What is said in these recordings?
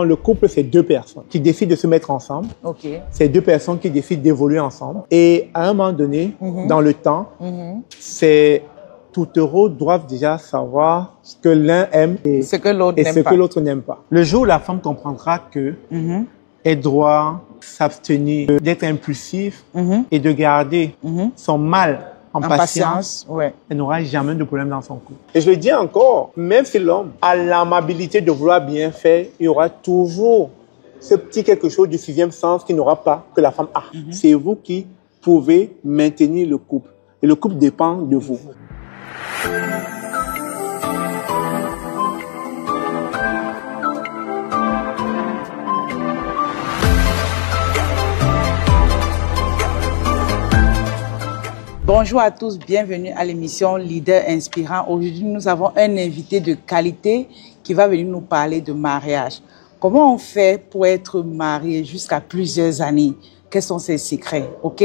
Le couple, c'est deux personnes qui décident de se mettre ensemble. Okay. C'est deux personnes qui décident d'évoluer ensemble. Et à un moment donné, dans le temps, ces tourtereaux doivent déjà savoir ce que l'un aime et ce que l'autre n'aime pas. Le jour où la femme comprendra que elle doit s'abstenir d'être impulsif et de garder son mal en patience, elle n'aura jamais de problème dans son couple. Et je le dis encore, même si l'homme a l'amabilité de vouloir bien faire, il y aura toujours ce petit quelque chose du sixième sens qu'il n'aura pas, que la femme a. C'est vous qui pouvez maintenir le couple. Et le couple dépend de vous. Bonjour à tous, bienvenue à l'émission Leader Inspirant. Aujourd'hui, nous avons un invité de qualité qui va venir nous parler de mariage. Comment on fait pour être marié jusqu'à plusieurs années? Quels sont ses secrets? Ok?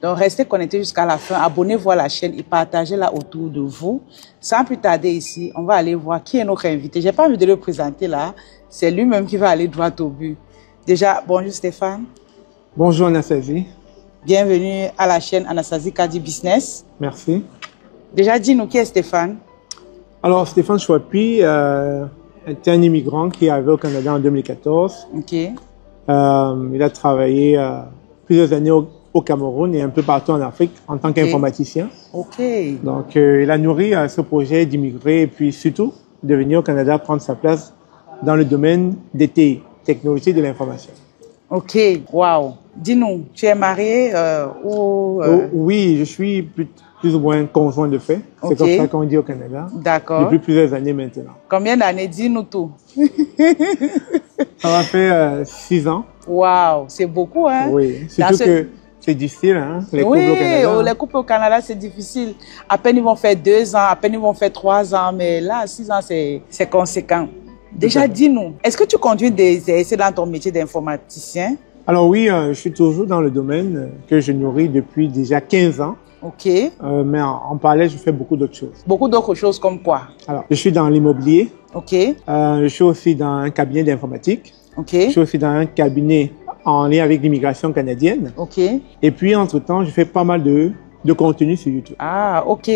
Donc, restez connectés jusqu'à la fin. Abonnez-vous à la chaîne et partagez-la autour de vous. Sans plus tarder ici, on va aller voir qui est notre invité. Je n'ai pas envie de le présenter là. C'est lui-même qui va aller droit au but. Déjà, bonjour Stéphane. Bonjour Anastasie. Bienvenue à la chaîne Anastasie Kadi Business. Merci. Déjà, dis-nous qui est Stéphane? Alors, Stéphane Chouapi était un immigrant qui est arrivé au Canada en 2014. Ok. Il a travaillé plusieurs années au Cameroun et un peu partout en Afrique en tant qu'informaticien. Ok. Donc, il a nourri ce projet d'immigrer et puis surtout de venir au Canada prendre sa place dans le domaine des TI, technologies de l'information. Ok, waouh. Dis-nous, tu es marié ou... Oui, je suis plus ou moins conjoint de fait. C'est comme ça qu'on dit au Canada. D'accord. Depuis plusieurs années maintenant. Combien d'années? Dis-nous tout. Ça va faire 6 ans. Waouh, c'est beaucoup, hein? Oui, surtout que c'est difficile, hein, les couples au Canada. Oui, les couples au Canada, c'est difficile. À peine ils vont faire 2 ans, à peine ils vont faire 3 ans, mais là, 6 ans, c'est conséquent. Déjà, dis-nous, est-ce que tu conduis des essais dans ton métier d'informaticien? Alors oui, je suis toujours dans le domaine que je nourris depuis déjà 15 ans. Ok. Mais en parallèle, je fais beaucoup d'autres choses. Beaucoup d'autres choses comme quoi? Alors, je suis dans l'immobilier. Ok. Je suis aussi dans un cabinet d'informatique. Ok. Je suis aussi dans un cabinet en lien avec l'immigration canadienne. Ok. Et puis, entre-temps, je fais pas mal de contenu sur YouTube. Ah, ok.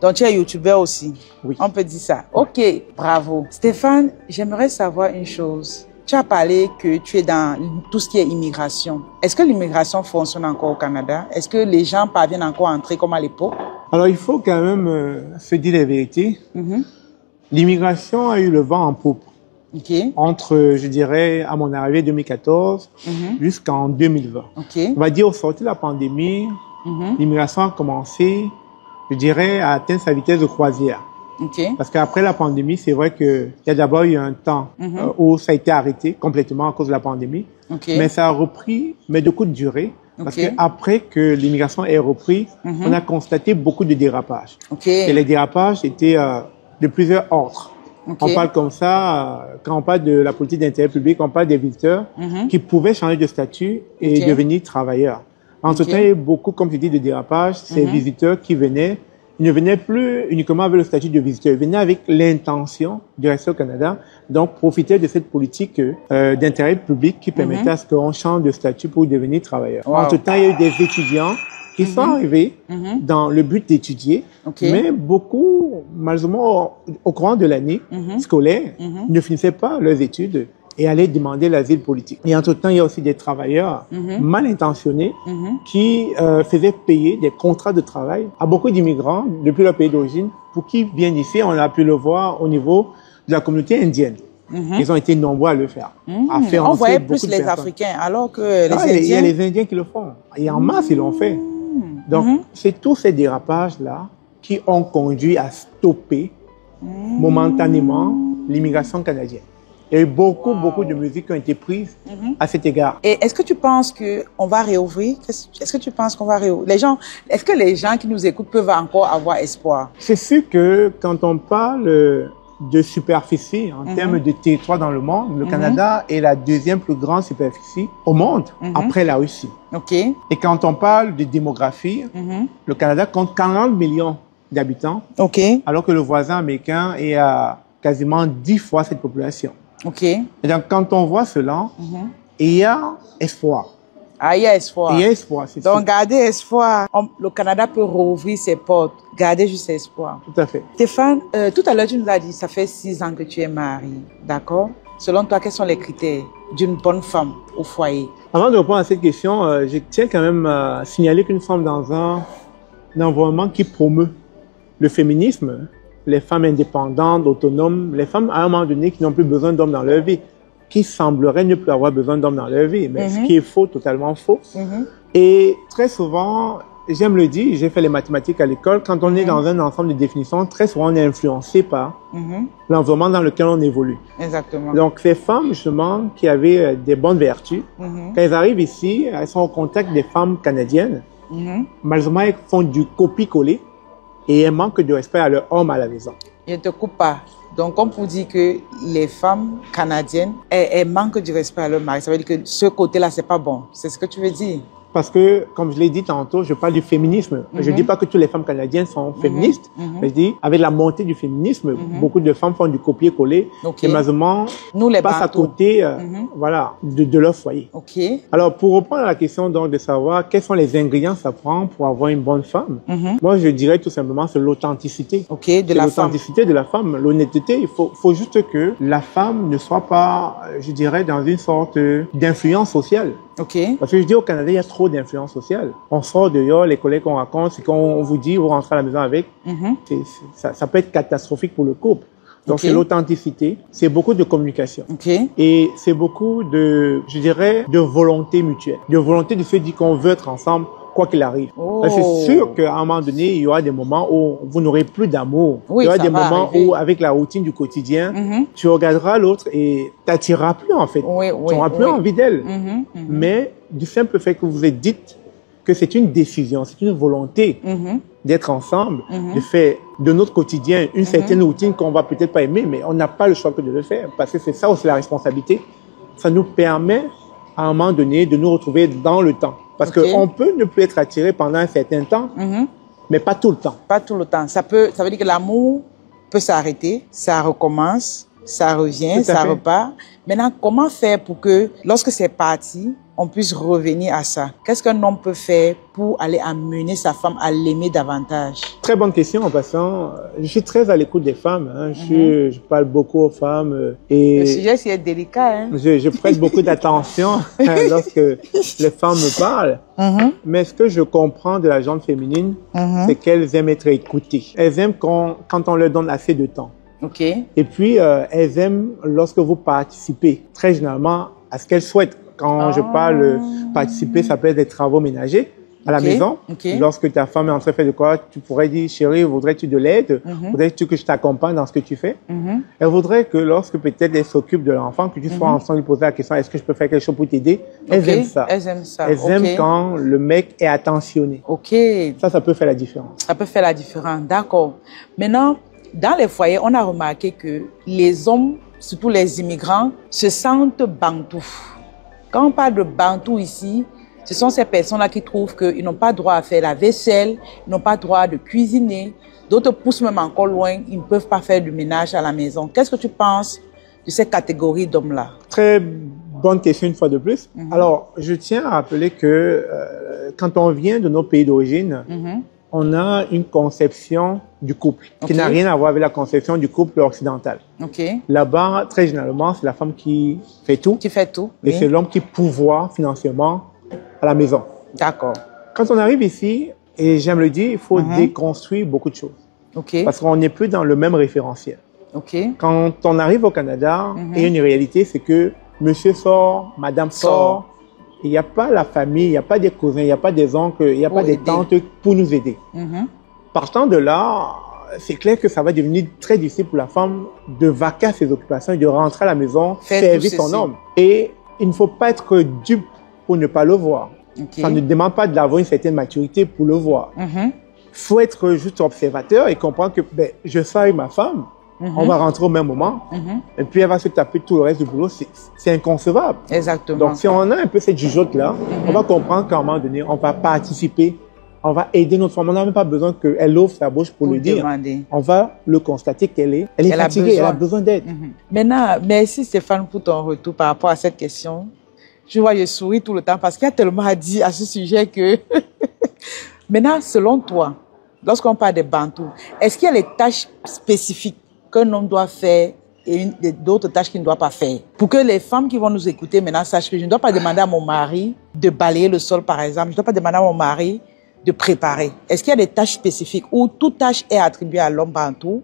Donc, tu es youtubeur aussi? Oui. On peut dire ça. Ok, bravo. Stéphane, j'aimerais savoir une chose. Tu as parlé que tu es dans tout ce qui est immigration. Est-ce que l'immigration fonctionne encore au Canada? Est-ce que les gens parviennent encore à entrer comme à l'époque? Alors, il faut quand même se dire la vérité. L'immigration a eu le vent en poupe. Okay. Entre, je dirais, à mon arrivée 2014 jusqu'en 2020. Okay. On va dire, au sortir de la pandémie, l'immigration a commencé, je dirais, à atteindre sa vitesse de croisière. Okay. Parce qu'après la pandémie, c'est vrai qu'il y a d'abord eu un temps où ça a été arrêté complètement à cause de la pandémie. Okay. Mais ça a repris, mais de courte durée. Parce qu'après que l'immigration ait repris, on a constaté beaucoup de dérapages. Et les dérapages étaient de plusieurs ordres. On parle comme ça, quand on parle de la politique d'intérêt public, on parle des visiteurs qui pouvaient changer de statut et devenir travailleurs. Entre-temps, il y a eu beaucoup, comme je dis, de dérapages. Ces visiteurs qui venaient, ils ne venaient plus uniquement avec le statut de visiteur, ils venaient avec l'intention de rester au Canada, donc profiter de cette politique d'intérêt public qui permettait à ce qu'on change de statut pour devenir travailleur. Wow. Entre-temps, il y a eu des étudiants qui sont arrivés dans le but d'étudier, mais beaucoup, malheureusement, au courant de l'année scolaire, ne finissaient pas leurs études et allaient demander l'asile politique. Et entre-temps, il y a aussi des travailleurs mal intentionnés qui faisaient payer des contrats de travail à beaucoup d'immigrants depuis leur pays d'origine pour qu'ils viennent ici. On a pu le voir au niveau de la communauté indienne. Ils ont été nombreux à le faire. À faire on voyait plus les Africains, alors que les Indiens... Il y a les Indiens qui le font. Et en masse, ils l'ont fait. Donc, c'est tous ces dérapages-là qui ont conduit à stopper momentanément l'immigration canadienne. Il y a eu beaucoup de mesures qui ont été prises à cet égard. Et est-ce que tu penses qu'on va réouvrir? Est-ce que tu penses qu'on va réouvrir? Est-ce que les gens qui nous écoutent peuvent encore avoir espoir? C'est sûr que quand on parle de superficie en termes de territoire dans le monde, le Canada est la deuxième plus grande superficie au monde, après la Russie. Et quand on parle de démographie, le Canada compte 40 millions d'habitants, alors que le voisin américain est à quasiment 10 fois cette population. OK. Et donc, quand on voit cela, il y a espoir. Ah, il y a espoir. Il y a espoir, c'est ça. Donc, gardez espoir. Le Canada peut rouvrir ses portes. Gardez juste espoir. Tout à fait. Stéphane, tout à l'heure, tu nous as dit, ça fait 6 ans que tu es marié. D'accord? Selon toi, quels sont les critères d'une bonne femme au foyer? Avant de répondre à cette question, je tiens quand même à signaler qu'une femme dans un environnement qui promeut le féminisme, les femmes indépendantes, autonomes, les femmes à un moment donné qui n'ont plus besoin d'hommes dans leur vie, qui sembleraient ne plus avoir besoin d'hommes dans leur vie, mais ce qui est faux, totalement faux. Et très souvent, j'aime le dire, j'ai fait les mathématiques à l'école, quand on est dans un ensemble de définitions, très souvent on est influencé par l'environnement dans lequel on évolue. Exactement. Donc ces femmes, justement, qui avaient des bonnes vertus, quand elles arrivent ici, elles sont au contact des femmes canadiennes. Malheureusement, elles font du copier-coller et elles manquent de respect à leur homme à la maison. Je ne te coupe pas. Donc, comme pour dire que les femmes canadiennes, elles manquent du respect à leur mari, ça veut dire que ce côté-là, c'est pas bon. C'est ce que tu veux dire? Parce que, comme je l'ai dit tantôt, je parle du féminisme. Je ne dis pas que toutes les femmes canadiennes sont féministes. Je dis, avec la montée du féminisme, beaucoup de femmes font du copier-coller. Et malheureusement, passent à côté voilà, de leur foyer. Alors, pour répondre à la question donc, de savoir quels sont les ingrédients que ça prend pour avoir une bonne femme, moi, je dirais tout simplement c'est l'authenticité. L'authenticité de la femme, l'honnêteté. Il faut juste que la femme ne soit pas, je dirais, dans une sorte d'influence sociale. Parce que je dis au Canada, il y a trop d'influence sociale. On sort dehors, les collègues qu'on raconte, c'est qu'on vous dit, vous rentrez à la maison avec. Ça peut être catastrophique pour le couple. Donc, c'est l'authenticité, c'est beaucoup de communication. Et c'est beaucoup de, je dirais, de volonté mutuelle. De volonté de se dire qu'on veut être ensemble, quoi qu'il arrive. C'est sûr qu'à un moment donné, il y aura des moments où vous n'aurez plus d'amour. Il y aura des moments où, avec la routine du quotidien, tu regarderas l'autre et t'attireras plus, en fait. Tu n'auras plus envie d'elle. Mais du simple fait que vous êtes dites que c'est une décision, c'est une volonté d'être ensemble, de faire de notre quotidien une certaine routine qu'on va peut-être pas aimer, mais on n'a pas le choix que de le faire, parce que c'est ça aussi la responsabilité. Ça nous permet, à un moment donné, de nous retrouver dans le temps. Parce qu'on peut ne plus être attiré pendant un certain temps, mais pas tout le temps. Pas tout le temps. Ça veut dire que l'amour peut s'arrêter, ça recommence, ça revient, ça repart. Maintenant, comment faire pour que, lorsque c'est parti, on puisse revenir à ça? Qu'est-ce qu'un homme peut faire pour aller amener sa femme à l'aimer davantage? Très bonne question en passant. Je suis très à l'écoute des femmes. Je parle beaucoup aux femmes. Et le sujet, c'est délicat. Je prête beaucoup d'attention lorsque les femmes me parlent. Mais ce que je comprends de la gente féminine, c'est qu'elles aiment être écoutées. Elles aiment quand on leur donne assez de temps. Et puis, elles aiment lorsque vous participez, très généralement, à ce qu'elles souhaitent. Quand je parle participer, ça peut être des travaux ménagers à la maison. Lorsque ta femme est en train de faire de quoi, tu pourrais dire, chérie, voudrais-tu de l'aide? Voudrais-tu que je t'accompagne dans ce que tu fais? Elle voudrait que lorsque peut-être elle s'occupe de l'enfant, que tu sois en train de lui poser la question, est-ce que je peux faire quelque chose pour t'aider? Elles aiment ça. Elles aiment ça. Elles aiment quand le mec est attentionné. Ça peut faire la différence. Ça peut faire la différence, d'accord. Maintenant, dans les foyers, on a remarqué que les hommes, surtout les immigrants, se sentent bantous. Quand on parle de bantou ici, ce sont ces personnes-là qui trouvent qu'ils n'ont pas droit à faire la vaisselle, ils n'ont pas droit de cuisiner. D'autres poussent même encore loin, ils ne peuvent pas faire du ménage à la maison. Qu'est-ce que tu penses de ces catégories d'hommes-là? Très bonne question une fois de plus. Alors, je tiens à rappeler que quand on vient de nos pays d'origine, on a une conception du couple qui n'a rien à voir avec la conception du couple occidental. Là-bas, très généralement, c'est la femme qui fait tout. Qui fait tout. Et c'est l'homme qui pourvoit financièrement à la maison. D'accord. Quand on arrive ici, et j'aime le dire, il faut déconstruire beaucoup de choses. Parce qu'on n'est plus dans le même référentiel. Quand on arrive au Canada, il y a une réalité, c'est que monsieur sort, madame sort. Il n'y a pas la famille, il n'y a pas des cousins, il n'y a pas des oncles, il n'y a pas des tantes pour nous aider. Partant de là, c'est clair que ça va devenir très difficile pour la femme de vaquer à ses occupations et de rentrer à la maison, servir son homme. Et il ne faut pas être dupe pour ne pas le voir. Ça ne demande pas d'avoir une certaine maturité pour le voir. Il faut être juste observateur et comprendre que je sors avec ma femme, on va rentrer au même moment, et puis elle va se taper tout le reste du boulot. C'est inconcevable. Exactement. Donc, si on a un peu cette jugeote-là, on va comprendre qu'à un moment donné, on va participer on va aider notre femme. On n'a même pas besoin qu'elle ouvre sa bouche pour le dire. On va le constater qu'elle est fatiguée, elle a besoin d'aide. Maintenant, merci Stéphane pour ton retour par rapport à cette question. Je vois, je souris tout le temps parce qu'il y a tellement à dire à ce sujet que... Maintenant, selon toi, lorsqu'on parle des bantous, est-ce qu'il y a les tâches spécifiques qu'un homme doit faire et d'autres tâches qu'il ne doit pas faire? Pour que les femmes qui vont nous écouter maintenant sachent que je ne dois pas demander à mon mari de balayer le sol, par exemple. Je ne dois pas demander à mon mari de préparer. Est-ce qu'il y a des tâches spécifiques ou toute tâche est attribuée à l'homme bantou